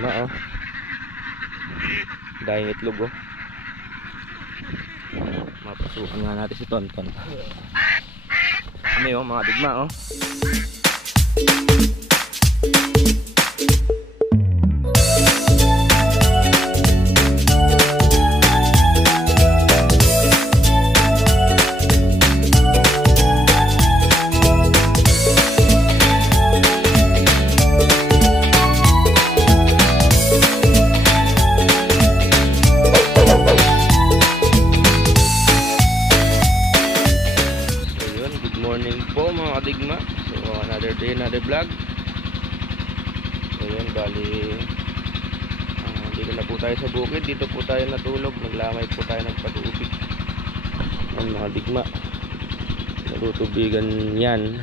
Na oh. Dahil itlog oh. Mapasukan nga natin si Tonton. Kami oh, mga digma oh. Digma. So another day, another vlog. So yun, bali dito na po tayo sa bukid. Dito po tayo natulog. Naglamay po tayo ng pag-uubig. Ang mga digma, natutubigan yan.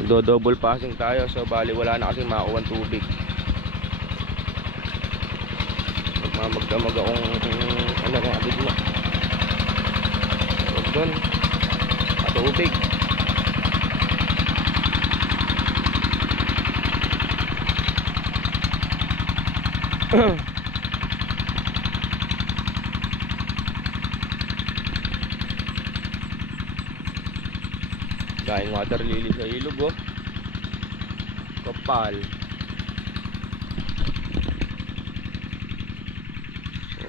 Magdo-double passing tayo. So bali wala na kasing makakuha tubig. Magdamag akong ano mga digma. Huwag doon matubig. Dahil water lily sa ilog oh. Kapal. So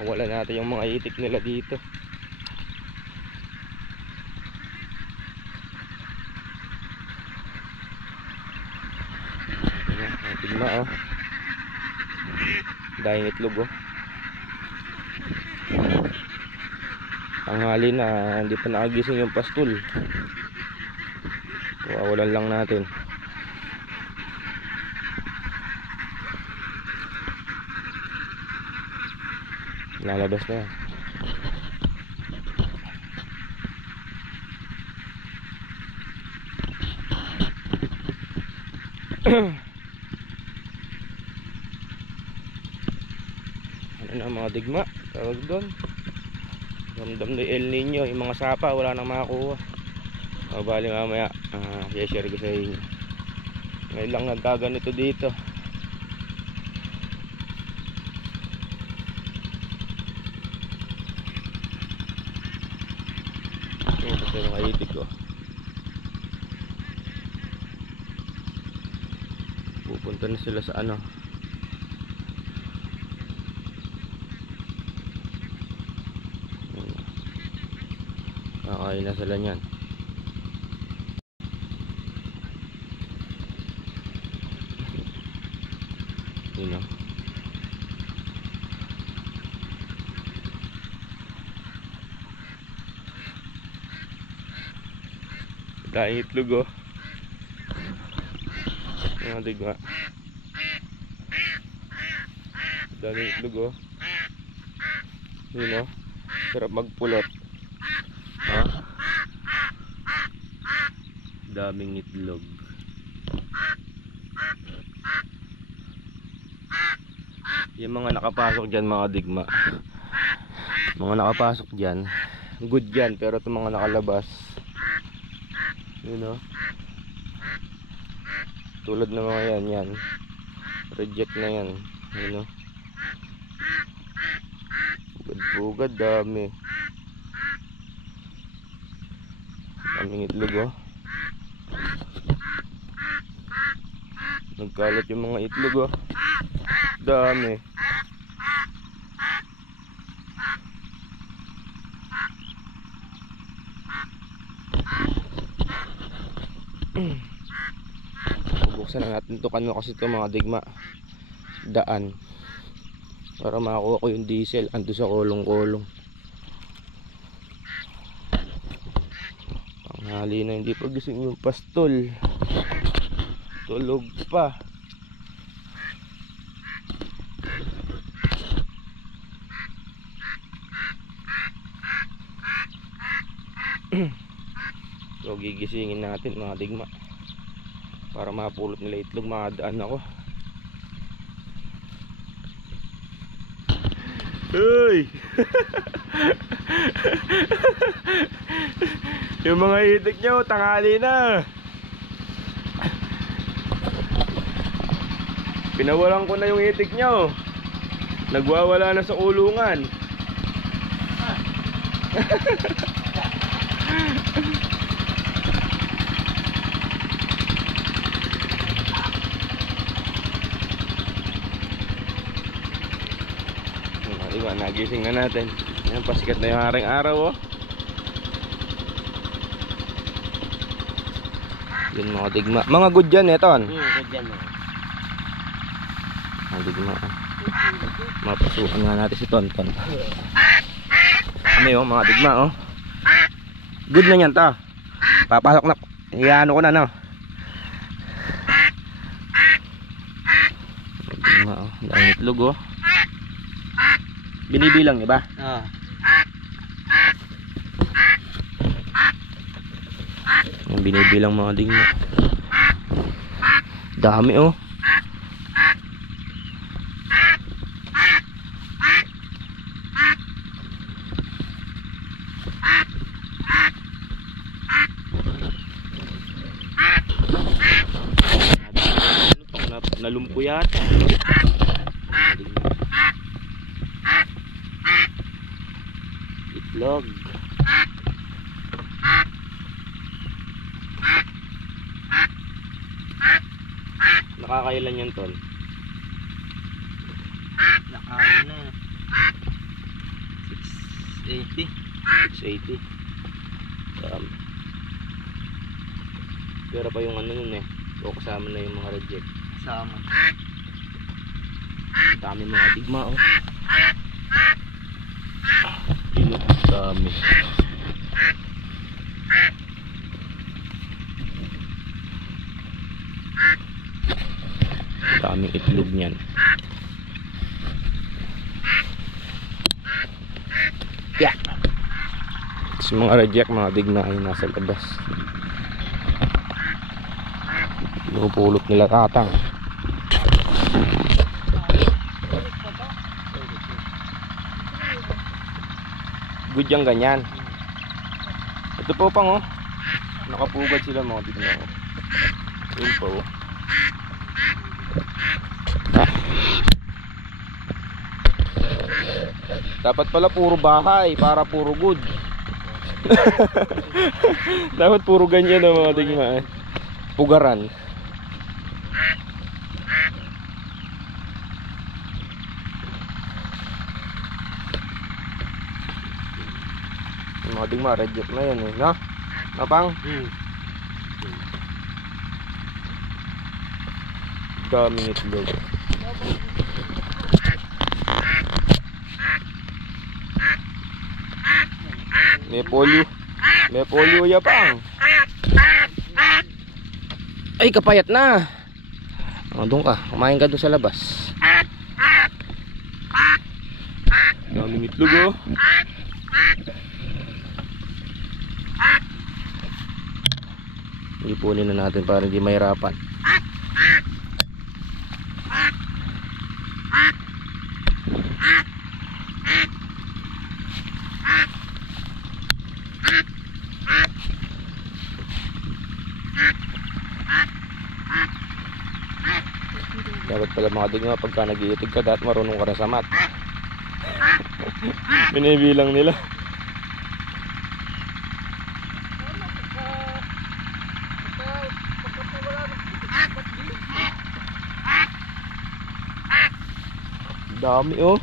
mawala natin yung mga itik nila dito. Tigma oh. Dahil itlog oh. Tanghali na, hindi pa nakagising yung pastol. Wawalan lang natin. Lalabas na yan. Ano na mga digma, tawag doon. Ramdam na El Nino, yung mga sapa wala nang makakuha. Bali mamaya i-share ko sa inyo. Ngayon lang nagkaganito dito. Ito sa mga itik ko. Pupunta na sila sa ano. Kakain na sila niyan. Yun o. Dahil itlog o. Mga digma. Dahil itlog o. Yun o. Sarap magpulot. Ha? Daming itlog. Yung mga nakapasok dyan mga digma, mga nakapasok dyan good dyan, pero itong mga nakalabas yun o, tulad ng mga yan reject na yan, yun o, bugad dami. Daming itlog o. Nagkalat yung mga itlog o. Dami. Bubuksan na natin ito kano kasi ito mga digma. Daan. Para makakuha ko yung diesel ando sa kolong-kolong. Panghali na hindi pa gising yung pastol. Tulog pa. So gigisingin natin mga digma para mapulot nila itlog. Makadaan ako. Hey! Yung mga itik nyo, tanghali na. Pinawalan ko na yung itik nyo. Nagwawala na sa kulungan. Diba, nagising na natin. Ayan, pasikat na yung haring araw, oh. Yun mga digma. Mga good yan, eton. Good yan, Mga digma, oh. Mapasukan nga natin si Tonton. Kami, oh, mga digma, oh. Good na yan, ta. Papasok na. Iyaano ko na, no. Mga digma, oh. Dahil itlog, oh. Binibilang niyo ba? Oo. Yung binibilang mga digma. Dami, oh. Ano pang nalumpo yata. Itlog. Nakakailan yan, Ton? Nakain na. 680. 680. Pero pa yung ano nun, eh. O kasama na yung mga reject. Sama. Dami mga digma, oh. Dami. Daming itlog niyan. Yeah. Sa mga reject, mga digma ay nasa labas. Pinupulot nila katang. Good yung ganyan. Ito po pang, oh. Nakapugad sila mga digma, oh. Yun po, oh. Dapat pala puro bahay para puro good. Dapat puro ganyan ang mga digma, eh. Pugaran. Yung mga digma, reject na yan, eh. No? Napang? Daming itlog. May polio. May polio ya pang. Ay, kapayat na. Oh, doon ka. Kumain ka doon sa labas. Daming itlog, oh. Ipunin na natin para hindi mahirapan. Dapat pala mga digma, pagka nag-iitig ka, dapat marunong ka na sa mat. Binibilang nila. Dami, oh.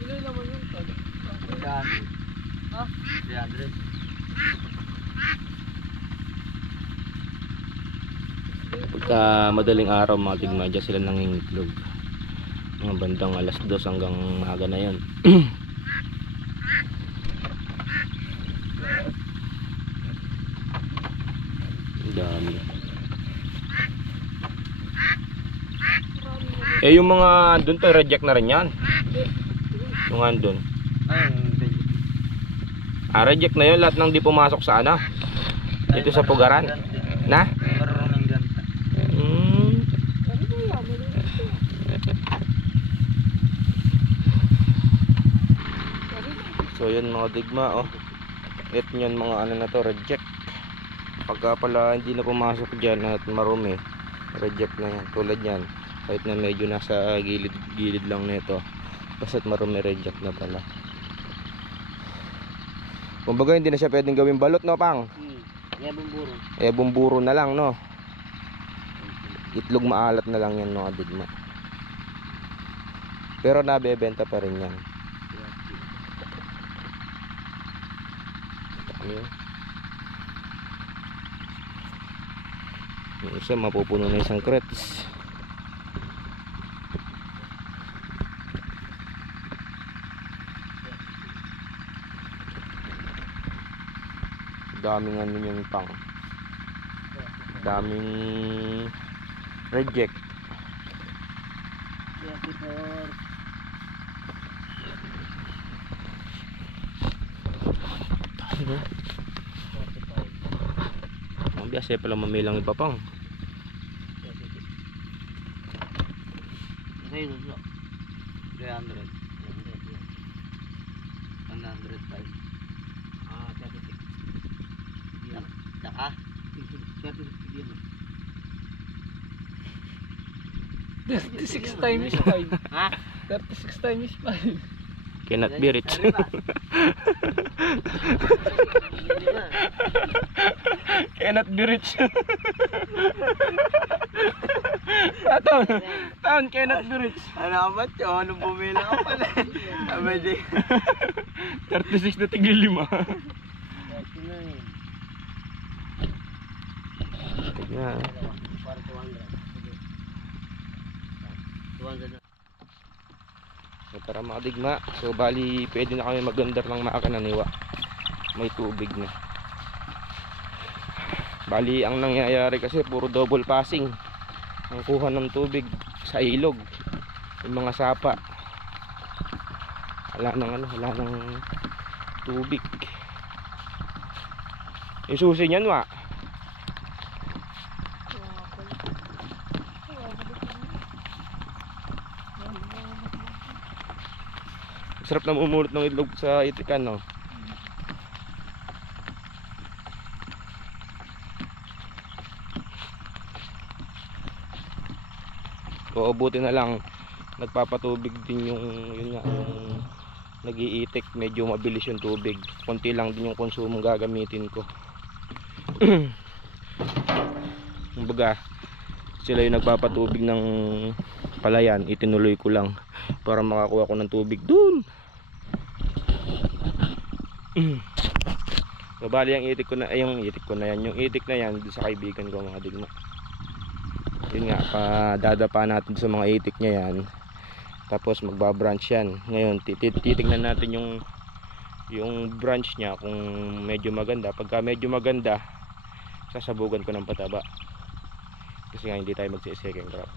Ilan naman yun? 300. Ha? 300. Pagka madaling araw mga digma, dyan sila nangingitlog. Mga bandang alas 2 hanggang maga na yan. Dami. Eh yung mga doon to reject na rin yan. Yung andun. Reject na yun lahat ng di pumasok sa ano. Dito sa Pugaran. Na? So yun mga digma, oh. Ito yun mga ano na to, reject. Pagka pala hindi na pumasok dyan at marumi, reject na yan. Tulad yan, kahit na medyo nasa gilid lang nito, basta't marumi, reject na pala. Kumbaga hindi na siya pwedeng gawing balot, no pang? Bumburo. Bumburo na lang, no? Itlog maalat na lang yan mga digma. Pero nabebenta pa rin yan. Ayan. Yung isa mapupuno na isang kretes. Daming ano yung pang, daming reject. Ang biasa pala mamilang iba pang. Okay, 300. 105. Ah, 36. Tsaka? 36 times 5. Ha? 36 times 5. Cannot be rich. Cannot be rich. Taon cannot be rich. Ano ba ito? Anong bumila ka pala? Abay 36 na tigli 5. Tignan. Para 200. So tara mga digma. So bali pwede na kami magandar ng makina niwa. May tubig na. Bali ang nangyayari kasi puro double passing ang kuha ng tubig sa ilog. Yung mga sapa, wala nang tubig. Yung susi niyan wa. Sarap na mumulot ng itlog sa itikan, no? So buti na lang nagpapatubig din yung yun nga, yung nag-iitik, medyo mabilis yung tubig. Konti lang din yung konsumong gagamitin ko. Kumbaga sila yung nagpapatubig ng palayan, itinuloy ko lang para makakuha ko ng tubig dun. So bali yung itik ko na, yung itik na yan dun sa kaibigan ko mga digma. Yun nga, dadapa natin sa mga itik niya yan, tapos magbabranch yan. Ngayon titignan natin yung branch niya kung medyo maganda. Pagka medyo maganda, sasabugan ko ng pataba kasi nga hindi tayo magsi-second crop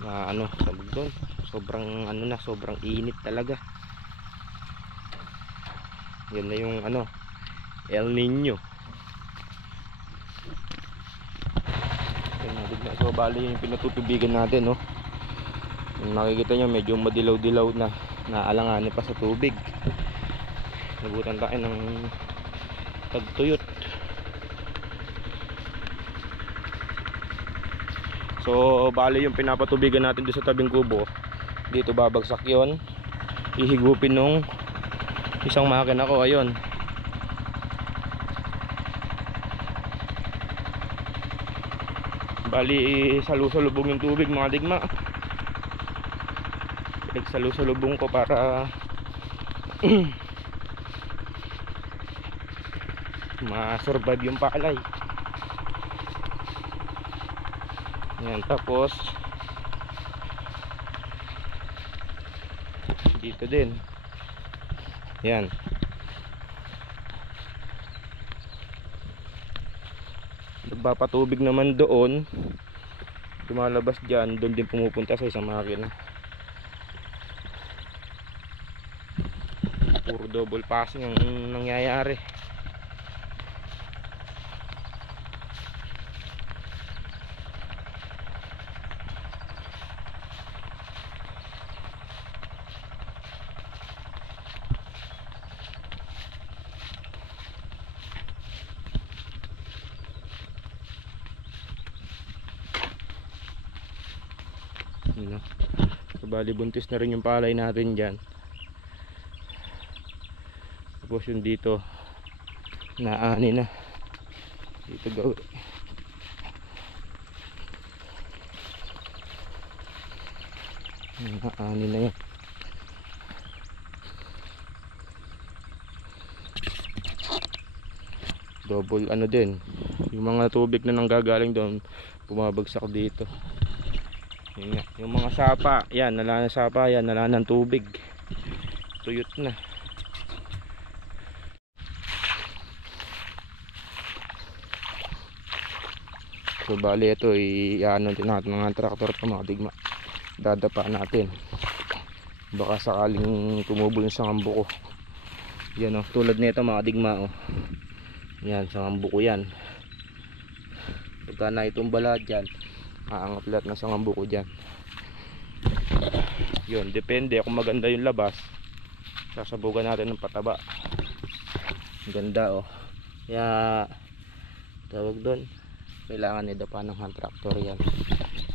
na sabog doon. Sobrang init talaga. Yan na yung El Nino. So bali yung pinatutubigan natin, no? Yung makikita nyo medyo madilaw-dilaw na, naalanganin pa sa tubig. Nabutan tayo ng tagtuyot. So bali yung pinapatubigan natin doon sa tabing kubo, dito babagsak yon, ihigupin nung isang makina ko. Ayun, bali salu-salubong yung tubig mga digma. Nagsalu-salubong ko para ma-survive yung palay. Yan, tapos dito din. Yan. Nagpapatubig naman doon. Lumalabas dyan, doon din pumupunta sa isang makina. Puro double passing ang nangyayari. Yun, no? So, bali buntis na rin yung palay natin dyan. Tapos yung dito naani na dito gawin. Naani na yan. Double ano din, yung mga tubig na nanggagaling doon bumabagsak dito. Yun nga. Yung mga sapa yan, nala na sapa yan, nala ng tubig, tuyot na. So bali ito i-ano din natin mga traktor pa mga digma, dadapa natin baka sakaling tumubo yung sangambuko. Yan o, tulad nito mga digma o. Yan, sangambuko yan. Pagka na itong bala dyan, aangat lahat ng sangambuko dyan. Yun, depende kung maganda yung labas, sasabugan natin ng pataba. Ganda o. Kaya tawag doon, kailangan idapa ng hand tractor yan.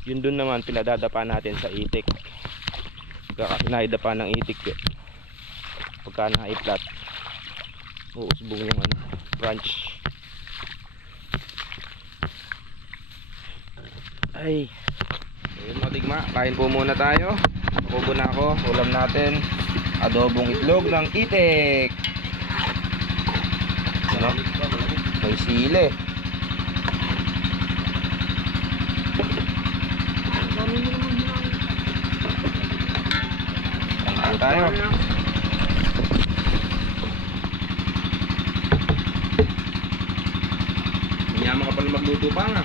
Yun doon naman pinadadapa natin sa itik. Pagka naidapa ng itik yun, pagka naiplat, uusbong yung ano, branch. Ay, ayun mga digma, kain po muna tayo. Kubo na ako, ulam natin adobong itlog ng itik. Ano? May sili. Kain tayo. Yaman ka pala magluto pa nga.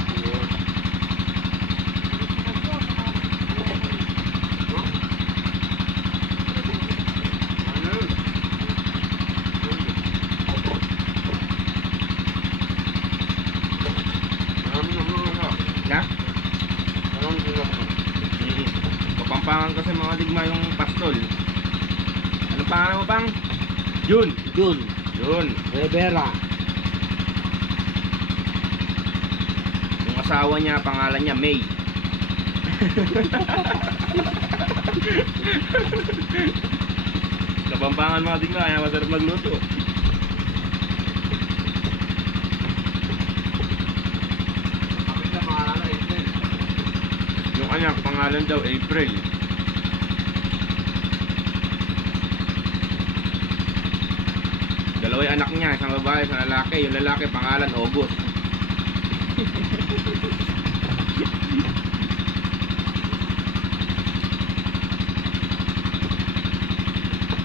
Na? Kapampangan kasi mga digma yung pastol. Anong pangalan mo pang? Jun. Jun. Jun. Rivera. Yung asawa niya, pangalan niya May. Kapampangan mga digma, kaya masarap magluto. Yung kanyang pangalan daw April. Dalawa yung anak niya, isang babae, isang lalaki. Yung lalaki pangalan August.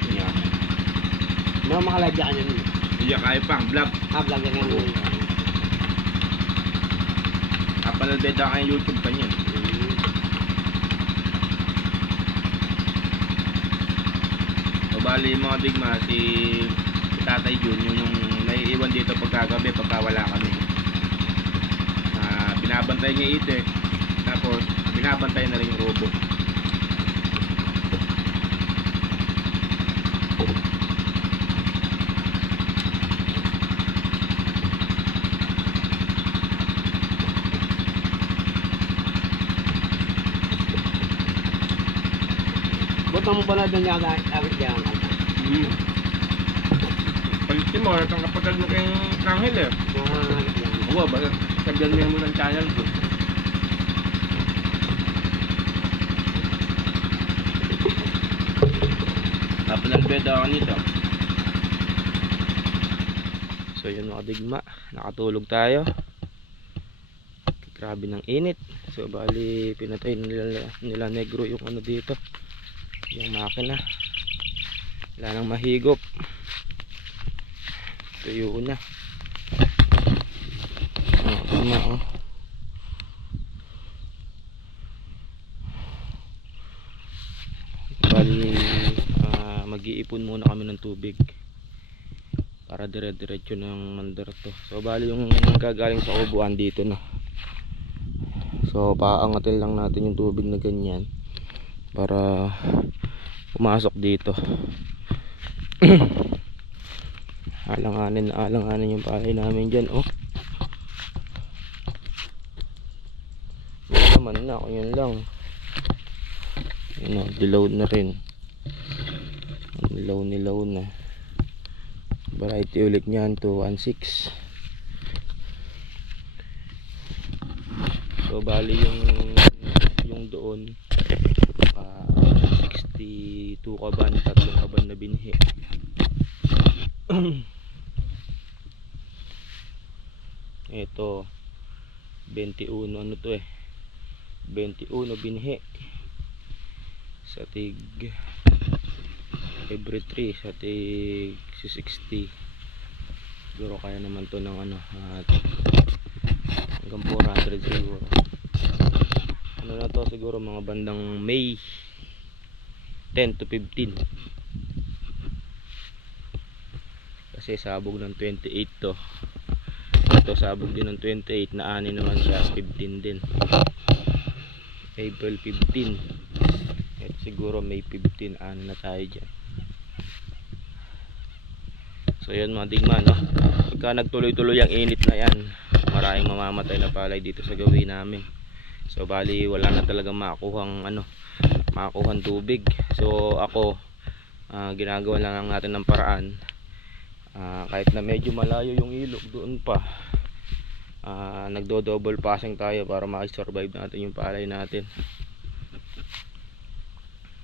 Yeah. Mga makalagya ka nyo. Iya kayo pang vlog. Vlog yan nyo. Kapalabeda ka yung YouTube pa niya. Bali mga digma, si Tatay Jun yung naiiwan dito pagkagabi pagka wala kami. Binabantay niya itik, tapos binabantay na rin yung robo. Butang mo pala doon yung agad yan. Palitin mo, natang kapagad mo kayong kanghil eh. Oo, ba? Sagdan mo ng channel ko. Napalabeda ako nito. So yun mga digma, nakatulog tayo. Grabe ng init. So bali pinatay nila negro yung ano dito, yung makina. Wala nang mahigop. Tuyo na. Tama oh. Bali mag-iipon muna kami ng tubig para dire-diretso ng mandar to. So bali yung gagaling sa ubuan dito na. So paangatin lang natin yung tubig na ganyan para pumasok dito. alanganin yung palay namin dyan oh. Wala naman na, kung yun lang. Yun o, dilaw na rin. Nilaw na. Variety ulit niyan, 216. So bali yung doon 62 kaban, 3 kaban na binhi. Ito 21, ano to 21 binhi sa tig every 3 sa tig 60. Siguro kaya naman to ng hanggang 400 siguro. Ano na to, siguro mga bandang May 10 to 15. Kasi sabog ng 28 to. Ito sabog din ng 28, na ani naman siya 15 din. April 15. Ito siguro May 15, ano na tayo dyan. So yun mga digma, no? Pagka nagtuloy-tuloy ang init na yan, maraming mamamatay na palay dito sa gawin namin. So bali wala na talagang makuhang tubig. So ako, ginagawa lang natin ng paraan, kahit na medyo malayo yung ilog doon pa, nagdo-double passing tayo para ma-survive natin yung palay natin.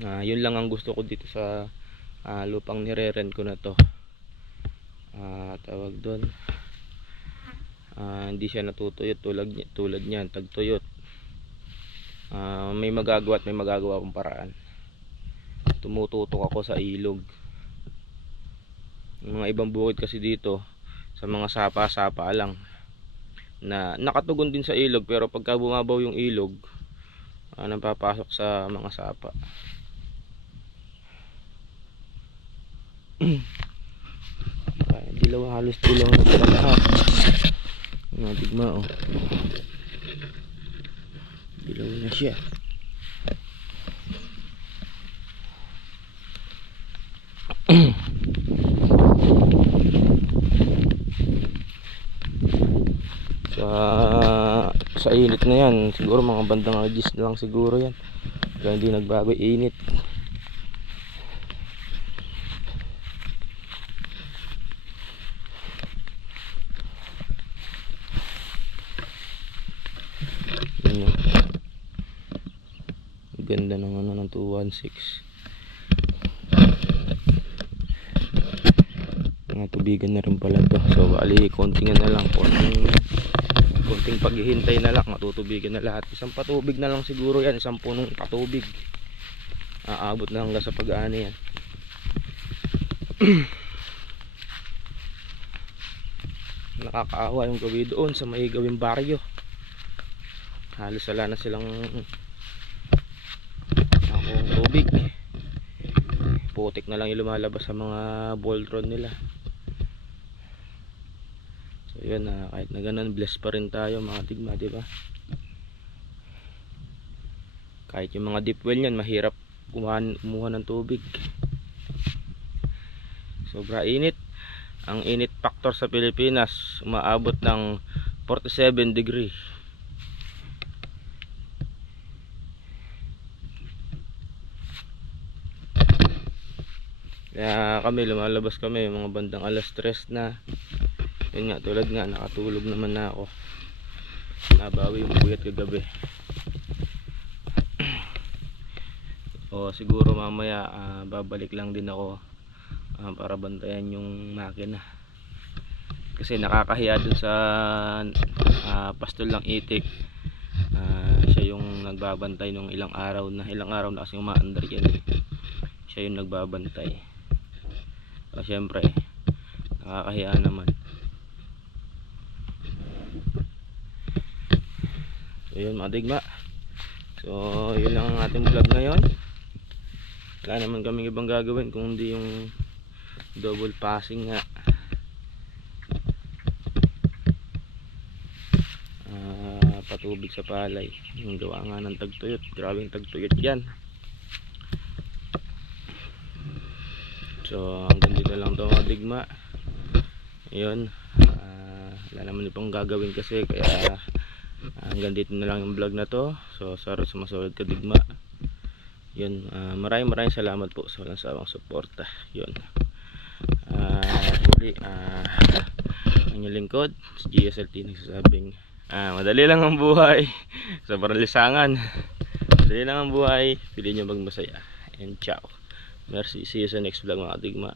Yun lang ang gusto ko dito sa lupang nire-rent ko na to. Tawag doon, hindi siya natutuyot tulad niyan, tagtuyot. May magagawa at may magagawa akong paraan. Tumututok ako sa ilog. Yung mga ibang bukid kasi dito sa mga sapa-sapa lang na nakatugon din sa ilog, pero pagka bumabaw yung ilog, napapasok sa mga sapa. Dilaw, halos dilaw na pala lahat. Mga digma, oh. Dilaw na siya. Sa init na yan, siguro mga bandang agis na lang siguro yan, kaya hindi nagbago init. Ganda ng ng 216. Mga tubigan na rin pala to. So bali konting na lang, konting paghihintay na lang, matutubigan na lahat. Isang patubig na lang siguro yan, isang punong patubig, aabot na hanggang sa pag-ani yan. Nakakaawa yung gabi doon sa may gawing baryo. Halos wala na silang tubig. Putik na lang yung lumalabas sa mga Voltron nila. So yun, kahit na ganun, blessed pa rin tayo mga digma, diba? Kahit yung mga deep well yan, mahirap kumuha ng tubig. Sobra init. Ang init factor sa Pilipinas umaabot ng 47 degree. Kaya kami, lumalabas kami mga bandang alas 3 na. Yun nga, tulad nga, nakatulog naman na ako. Nabawi yung puyat kagabi. O siguro mamaya babalik lang din ako para bantayan yung makina. Kasi nakakahiya dun sa pastol ng itik. Siya yung nagbabantay nung ilang araw na kasi umaandar yan. Siya yung nagbabantay. Siyempre nakakahiya naman. So yun mga digma, so yun lang ang ating vlog ngayon. Wala naman kaming ibang gagawin kung hindi yung double passing nga. Patubig sa palay, yung gawa nga ng tagtuyot. Grabe yung tagtuyot yan. So hanggang dito lang to mga digma. Yun, wala naman pang gagawin kasi, kaya hanggang dito na lang yung vlog na to. So sorry sa masulad ka digma. Yun, maraming salamat po sa walang sawang suporta. Yun. Muli, ang inyong lingkod, si GSLT nagsasabing, madali lang ang buhay. Sobrang lisangan. Madali lang ang buhay. Pili nyo magmasaya. And ciao. Merci. See you sa next vlog mga digma.